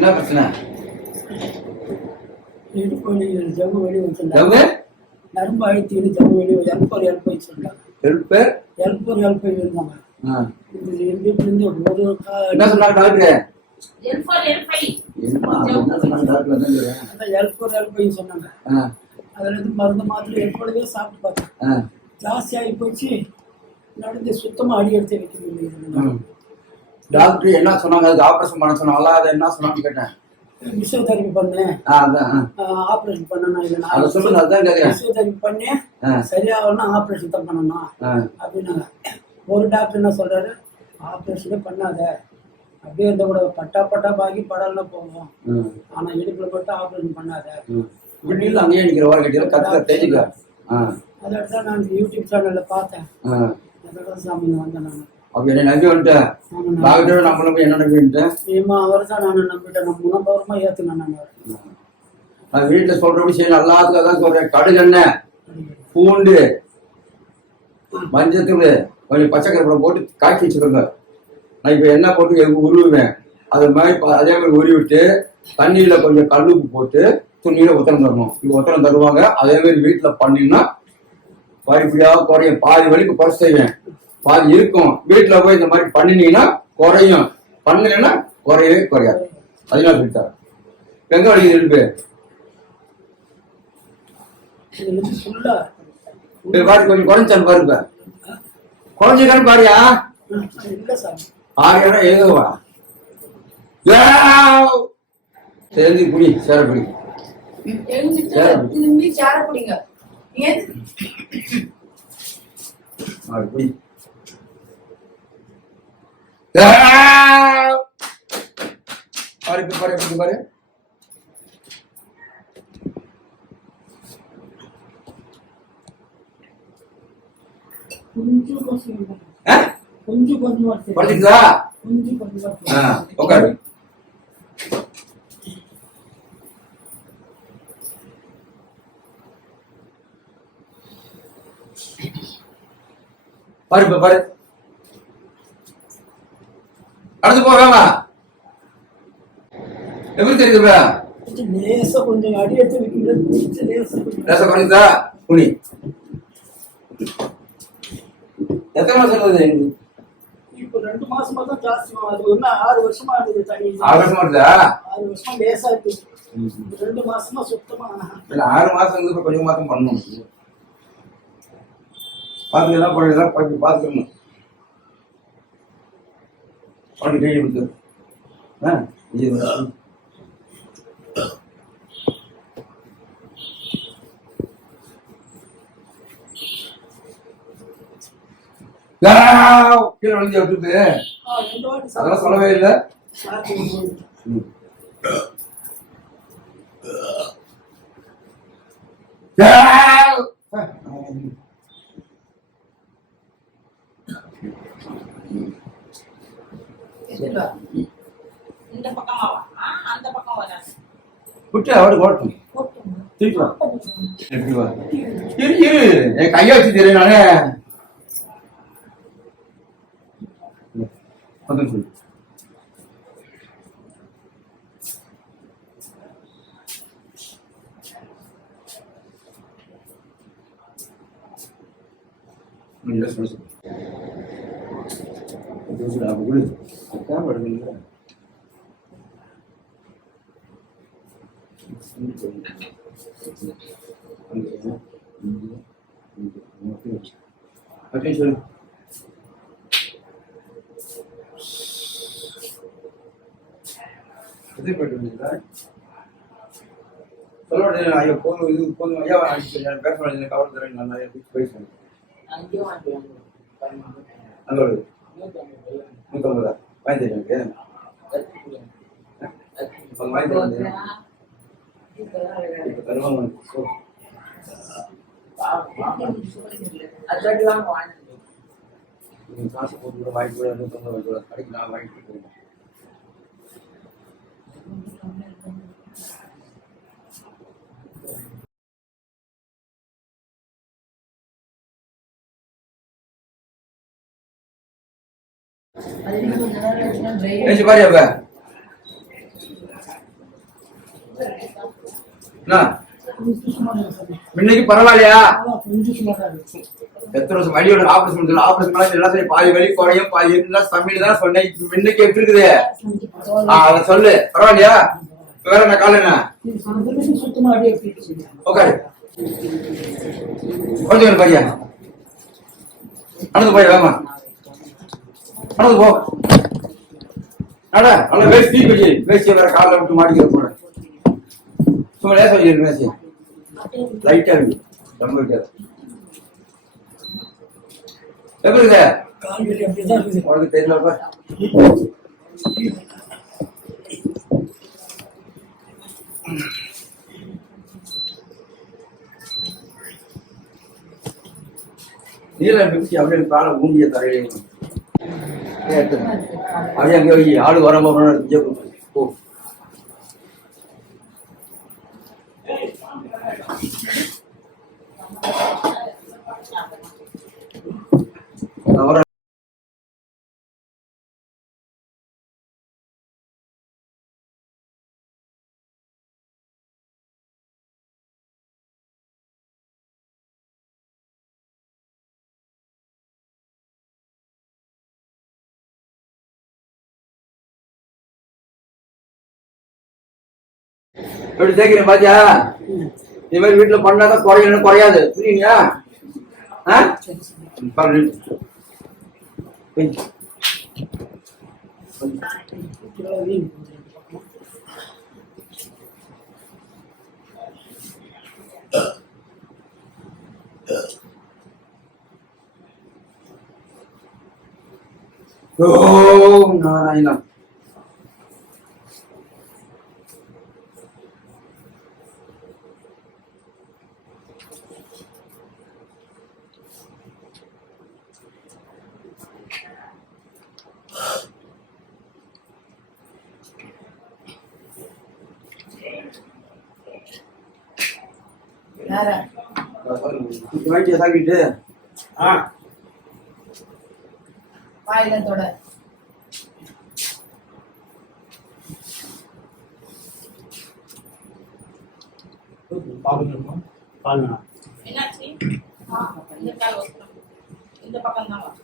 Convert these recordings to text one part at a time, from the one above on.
என்ன பிரச்சனை? இடுப்பு வலி, ஜவ்வு வலி வச்சிருந்தாங்க. நரம்பு அழுத்தி ஜவ்வு வலி எல்பை சொல்றாங்க. எல்பை இருந்தாங்க. வீட்டுல இருந்து என்ன சொன்னாங்க டாக்டர்? எல்பை சொன்னாங்க. அதுல இருந்து மருந்து மாத்திரை எப்பொழுதே சாப்பிட்டு பார்த்தேன். ஜாஸ்தி ஆகி போச்சு. நடந்து சுத்தமா அடி எடுத்து வைக்க முடியல. டாக்டர் என்ன சொன்னாங்க? அது ஆபரேஷன் பண்ண சொன்னாங்களா? அதை என்ன சொன்னான்னு கேட்டேன். பிசியோதெரபி பண்ணேன். ஆபரேஷன் பண்ணணும் இல்லைன்னா பிசியோதெரபி பண்ணி சரியாகணும்னா ஆபரேஷன் தான் பண்ணணும் அப்படின்னாங்க. ஒரு டாக்டர் என்ன சொல்றாரு, ஆபரேஷனே பண்ணாத, அப்படியே இருந்த கூட பட்டா பாக்கி படம்லாம் போகும், ஆனா இடுப்புல மட்டும் ஆபரேஷன் பண்ணாத. அங்கேயே நிக்கிற அதோட தான் நான் யூடியூப் சேனல்ல பார்த்தேன். அதோட சாமி வந்தேன் நான். அப்ப என்ன நம்பி வந்துட்டேன். டாக்டர் நம்ம நம்பி என்ன நம்பி வந்துட்டேன். அவர் தான் நான் நம்பிட்டேன். நான் முனப்பவரமா ஏத்துனேன். நான் வீட்டுல சொல்றபடி செய்யணும். எல்லாத்துக்கும் அதான் சொல்றேன். கடுகெண்ணெய், பூண்டு, மஞ்சத்தூள், கொஞ்சம் பச்சை கருப்படம் போட்டு காய்ச்சி வச்சுக்கோங்க. நான் இப்ப எண்ணெய் போட்டு உருவுவேன். அது மாதிரி அதே மாதிரி உருவி விட்டு தண்ணியில கொஞ்சம் கல்லுப்பு போட்டு துணியில ஒத்தனம் தரணும். இப்ப ஒத்தனம் தருவாங்க. அதே மாதிரி வீட்டுல பண்ணீங்கன்னா படிப்படியா குறையும். பாதி வரைக்கும் குறைச்சி செய்வேன். பாதி இருக்கும். வீட்டுல போய் இந்த மாதிரி பண்ணினீங்கன்னா குறையும். பண்ணலைன்னா குறையவே குறையாது. அதனால சொல்லிட்டாரு. எங்க வழி இருக்கு பாரு, கொஞ்சம் குறைஞ்சான்னு பாருங்க. குறைஞ்சிக்கான்னு பாரியா? 6000 எழுதுவா சேர்ந்து குடி சேர குடி குடி. பாரு கொஞ்சம் படிச்சுதா? உட்காரு. பாரு அடுத்து போகாமா எப்படி தெரியுது? கொஞ்சம் அடி எடுத்து லேசா பண்ணிதா புனி. எத்தனை மாசம் இருந்தது? இப்போ 2 மாசமா தான் ஜாஸ்தி. அது ஒண்ணு 6 வருஷமா இருந்தது. 6 வருஷமா இருந்தா? 6 வருஷமா லேசா இருக்கு. 2 மாசமா சுத்தமா. 6 மாசம் இருந்து கொஞ்சம் மாசம் பண்ணணும். பாத்துக்கலாம் பண்ணலாம் பாத்துக்கணும். பண்ணி கை கொடுத்து கீழே விழுந்து விட்டுட்டு அதெல்லாம் சொல்லவே இல்லை. விட்டு அவருக்கு ஓட்டும் திருக்கலாம். எப்படி வா என் கையை வச்சு தெரியும். நானே சொல்லு. ஐயா போதும் இது போதும் ஐயா பேச கவர் தரேன். நான் பேசுவேன். அங்க 150 வாங்கி தரேன். வாங்கி தரேன். இப்ப தருவாங்க. காசு போட்டு கூட வாங்கி கூட 150 கடைக்கு நான் வாங்கிட்டு போயிருந்தேன். பாரு என்ன கொஞ்சம் சும்மா தான் சாமி. இன்னைக்கு பரவாயில்லையா? அதான் கொஞ்சம் சும்மா தான் இருக்கு. எத்தனை வருஷம் வழியோட ஆபரேஷன் மேல எல்லாம் சரி, பாதி வலி குறையும் பாதி இருந்தா தமிழ் தான் சொன்னேன். இப்ப இன்னைக்கு எப்படி இருக்குது? அதை சொல்லு. பரவாயில்லையா? இப்ப வேற என்ன கால என்ன சுத்தமா அப்படியே இருக்கு. உட்காரு. கொஞ்சம் பையா நடந்து போய் வேமா நடந்து போ. நல்லா வேஸ்ட் தீ வச்சு வேஸ்டிய வேற காலில் விட்டு மாட்டிக்கிற போற சும்மா லேசா வச்சு வேஸ்டி லைட்டா இருக்கு ரொம்ப இருக்காது. எப்படி இருக்குது? கால் வலி அப்படிதான் இருக்குது. உனக்கு தெரியலப்பா. நீல பிடிச்சி அப்படியே காலை ஊண்டிய தரையில அப்படியே அங்கே வை. ஆளு வர போ. எப்படி சேர்க்கிறேன் பாத்தியா? இது மாதிரி வீட்டுல பண்ணாதான் குறையணும் குறையாது. புரியுங்களா? ஓம் நாராயணா. வாங்கிட்டு சாப்பிட்டு வாயில தொட என்னாச்சு? இந்த கால் வரும். இந்த பக்கம் தான் பாரு.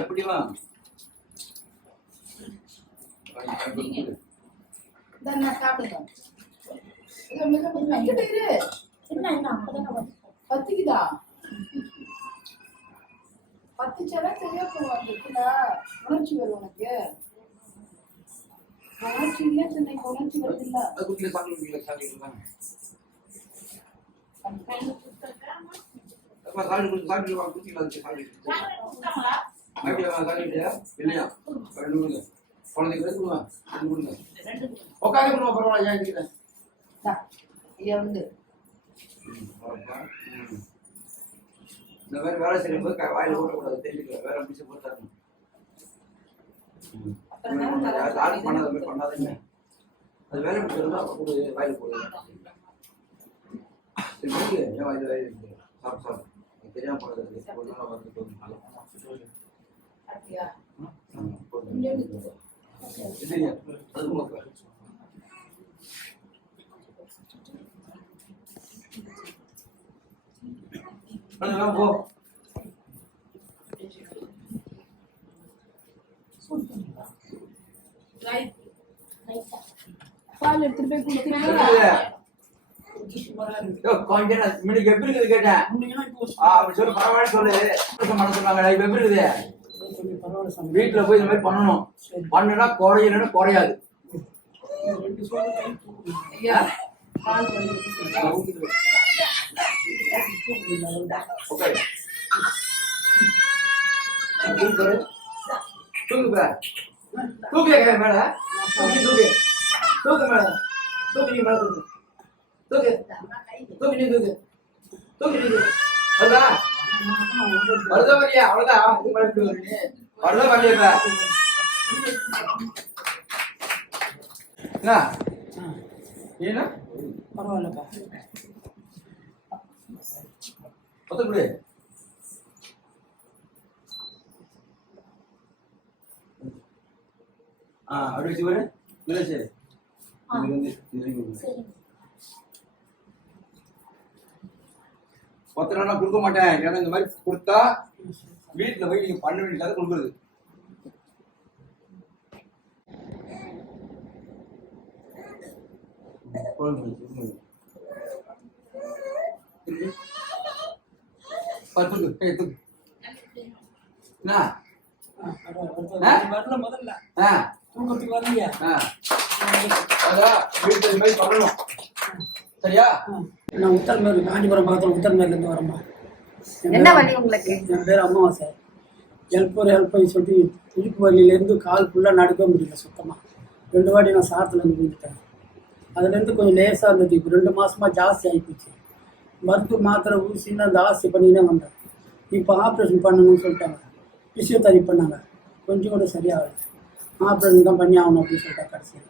இப்படிவா பத்திக்குதா? பத்துச்சாலும் சரியா போவாங்க. உணர்ச்சி வரும் உனக்கு. உணர்ச்சி இல்ல சென்னை உணர்ச்சி வருது இல்ல. இந்த மாதிரி வேலை செய்யும்போது வாயில ஓட்டக்கூடாது. தெரிஞ்சுக்கலாம். வேற முடிச்சு போட்டாங்க பண்ணாதீங்க. அது வேலை முடிச்சதுன்னா வாயில போடுது. ஏன் வாயில வாயில சாப்பிட்டு தெரியாம போனது போ. பால் எடுத்துட்டு போய் குடிக்கிறேன். கொஞ்ச நேரம் முன்னைக்கு எப்படி இருக்குது கேட்டேன். அப்படி சொல்லு, பரவாயில்ல சொல்லு. பண்ண சொன்னாங்க, இப்ப எப்படி இருக்குது? வீட்டுல போய் இந்த மாதிரி பண்ணணும். பண்ணுனா குறையலன்னு குறையாது. தூக்கு மேல தூக்கு தூக்கு மேல தூக்கு நீ மேல தூக்கு தூக்கு தூக்கு நீ தூக்கு தூக்கு நீ தூக்கு வருதா வருதா வரியா அவ்வளவுதான் இது பண்ணிட்டு வருது வருதா வரலையா ஏன்னா பரவாயில்லப்பா ஒத்துக்குடு அப்படி சிவரு இல்லை சரி இது வந்து ஒத்தனை கொடுக்க மாட்டேன். ஏன்னா இந்த மாதிரி கொடுத்தா வீட்டுல போய் நீங்க பண்ண வேண்டியதாக கொடுக்குறது. முதல்ல தூக்கத்துக்கு வரலையா? வீட்டுல இந்த மாதிரி பண்ணணும். சரியா? நான் உத்தரமேர் காஞ்சிபுரம் பக்கத்தில் உத்தரமேர்லேருந்து வரேம்மா. என்ன வழி உங்களுக்கு? என் பேர் அம்மாவாசை. ஹெல்ப் சொல்லிட்டு இடுப்பு வலியிலேருந்து கால் ஃபுல்லாக நடக்கவே முடியல சுத்தமாக. 2 வாட்டி நான் சாரத்துலேருந்து விழுந்துட்டேன். அதுலேருந்து கொஞ்சம் லேசாக இருந்தது. இப்போ 2 மாதமாக ஜாஸ்தி ஆகிப்போச்சு. மருத்துவ மாத்திரை ஊசின்னா ஜாஸ்தி பண்ணிக்கினே வந்தேன். இப்போ ஆப்ரேஷன் பண்ணணும்னு சொல்லிட்டாங்க. பிசியோதெரபி பண்ணாங்க. கொஞ்சம் கூட சரியாகலை. ஆப்ரேஷன் தான் பண்ணி ஆகணும் அப்படின்னு சொல்லிட்டாங்க கடைசியாக.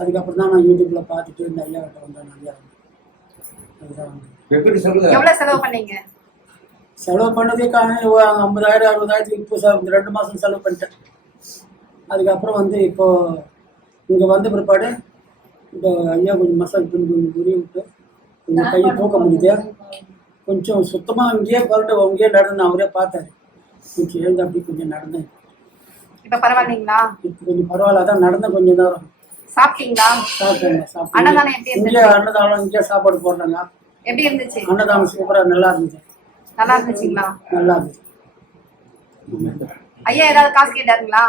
அதுக்கப்புறம் தான் நான் யூடியூப்பில் பார்த்துட்டு இந்த ஐயா கிட்ட வந்தேன். நிறையா எவ்வளவு செலவு பண்ணீங்க? செலவு பண்ணதே 50,000 60,000 இப்போ 2 மாதம் செலவு பண்ணிட்டேன். அதுக்கப்புறம் வந்து இப்போ இங்கே வந்த பிற்பாடு இந்த ஐயா கொஞ்சம் மசாஜ் பண்ணி கொஞ்சம் உரிய விட்டு கொஞ்சம் கையை தூக்க முடியுது. கொஞ்சம் சுத்தமாக இங்கேயே பரட்டு அங்கேயே நடந்து அவரே பார்த்தாரு. கொஞ்சம் எழுந்து அப்படி கொஞ்சம் நடந்தேன். இப்ப பரவாயில்லைங்களா? இப்போ கொஞ்சம் பரவாயில்ல. அதான் நடந்தேன் கொஞ்சம் நேரம். சாப்பிட்டீங்களா? சாப்பிட்டேன். அன்னதானம் எப்படி இருந்துச்சு? இங்கே அன்னதானம் இங்கே சாப்பாடு போடுறாங்க. எப்படி இருந்துச்சு? அன்னதானம் சூப்பராக நல்லா இருந்துச்சு. நல்லா இருந்துச்சுங்களா? நல்லா இருந்துச்சு. ஐயா ஏதாவது காசு கேட்டாருங்களா?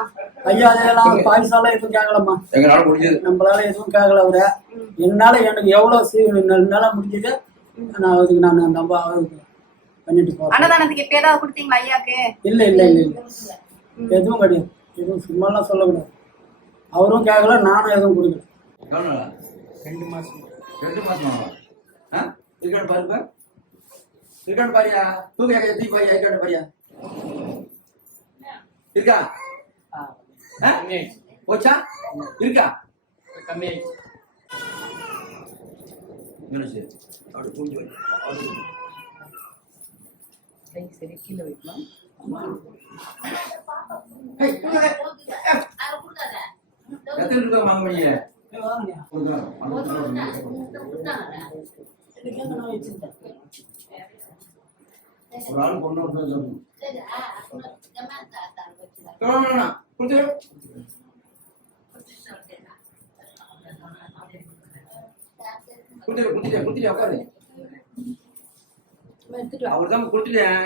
ஐயா அதெல்லாம் பாய்சாலாம் எதுவும் கேட்கலாமா? நம்மளால எதுவும் கேட்கல. அவரை என்னால எனக்கு எவ்வளவு என்னால முடிஞ்சது நான் அதுக்கு நான் நம்ம பண்ணிட்டு போறேன். அன்னதானத்துக்கு இப்ப ஏதாவது கொடுத்தீங்களா ஐயாக்கு? இல்ல இல்ல இல்ல இல்ல எதுவும் கிடையாது. எதுவும் சும்மாலாம் சொல்லக்கூடாது. அவரும் கேட்கல, நானும் எதுவும் கொடுக்கல. 2 மாசம் 2 மாசம் இருக்கான்னு பாருப்பா. இருக்கான்னு பாரியா? தூக்கி தூக்கி பாரியா? இருக்கான்னு பாரியா? இருக்கா? போச்சா? இருக்கா? கம்மி அப்படி பூஞ்சி வை. சரி கீழே வைக்கலாம். எத்தனை இருக்கா வாங்க முடியல? ஒரு ஆள் பொண்ணு உட்காரு. அவர் தான் கொடுத்துட்டேன்.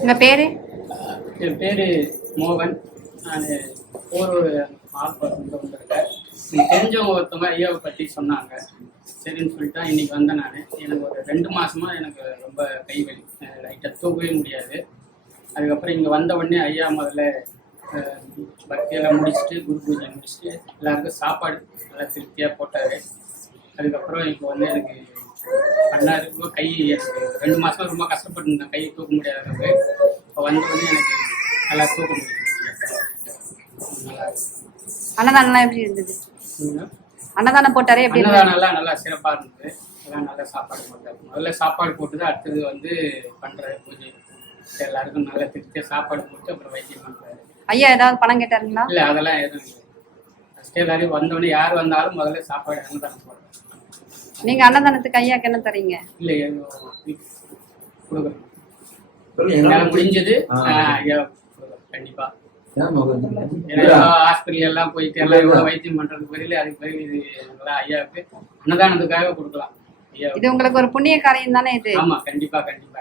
உங்க பேரு? என் பேரு மோகன். நான் போரூர் ஆல்பர்ட் வந்திருக்கேன். தெரிஞ்சவங்க ஒருத்தவங்க ஐயாவை பற்றி சொன்னாங்க. சரின்னு சொல்லிட்டா இன்னைக்கு வந்தேன். நான் எனக்கு ஒரு 2 மாசமா எனக்கு ரொம்ப கைவலி, லைட்டாக தூக்கவே முடியாது. அதுக்கப்புறம் இங்கே வந்த உடனே ஐயா முதல்ல பக்தியெல்லாம் முடிச்சுட்டு குரு பூஜை முடிச்சுட்டு எல்லாருக்கும் சாப்பாடு நல்லா திருப்தியாக போட்டார். அதுக்கப்புறம் இப்போ வந்து எனக்கு பண்ணாரு. கை எனக்கு 2 மாசமா ரொம்ப கஷ்டப்பட்டு இருந்தேன், கையை தூக்க முடியாத அளவுக்கு. இப்போ வந்த உடனே எனக்கு நல்லா தூக்க முடியும். நல்லா இருக்கு. அன்னதானம்லாம் எப்படி இருந்தது? சரிங்களா? அன்னதானம் போட்டாரே எப்படி இருந்தது? அன்னதானம்லாம் நல்லா சிறப்பா இருந்தது. எல்லாம் நல்ல சாப்பாடு போட்டாரு. முதல்ல சாப்பாடு போட்டுது, அடுத்தது வந்து பண்ற பூஜை எல்லாருக்கும் நல்ல திருப்தியா சாப்பாடு போட்டு அப்புறம் வைத்தியம் பண்றாரு. ஐயா ஏதாவது பணம் கேட்டாருங்களா? இல்ல அதெல்லாம் எதுவும் இல்லை. ஃபர்ஸ்ட் எல்லாரும் வந்தோடனே யார் வந்தாலும் முதல்ல சாப்பாடு அன்னதானம் போடுறோம். நீங்க அன்னதானத்துக்கு ஐயாக்கு என்ன தரீங்க? இல்ல கொடுக்குறோம். சொல்லு, என்னால என்ன முடிஞ்சது ஆ. ஐயா கொடுக்குறோம் கண்டிப்பா. ஏன் மகன்? ஏன்னா ஹாஸ்பிட்டல் எல்லாம் போயிட்டு எல்லாம் எவ்வளவு வைத்தியம் பண்றதுக்கு பதில் அதுக்கு பதில் இது நல்லா ஐயாவுக்கு அன்னதானத்துக்காக கொடுக்கலாம். ஐயா இது உங்களுக்கு ஒரு புண்ணிய காரியம் தானே இது? ஆமா கண்டிப்பா கண்டிப்பா.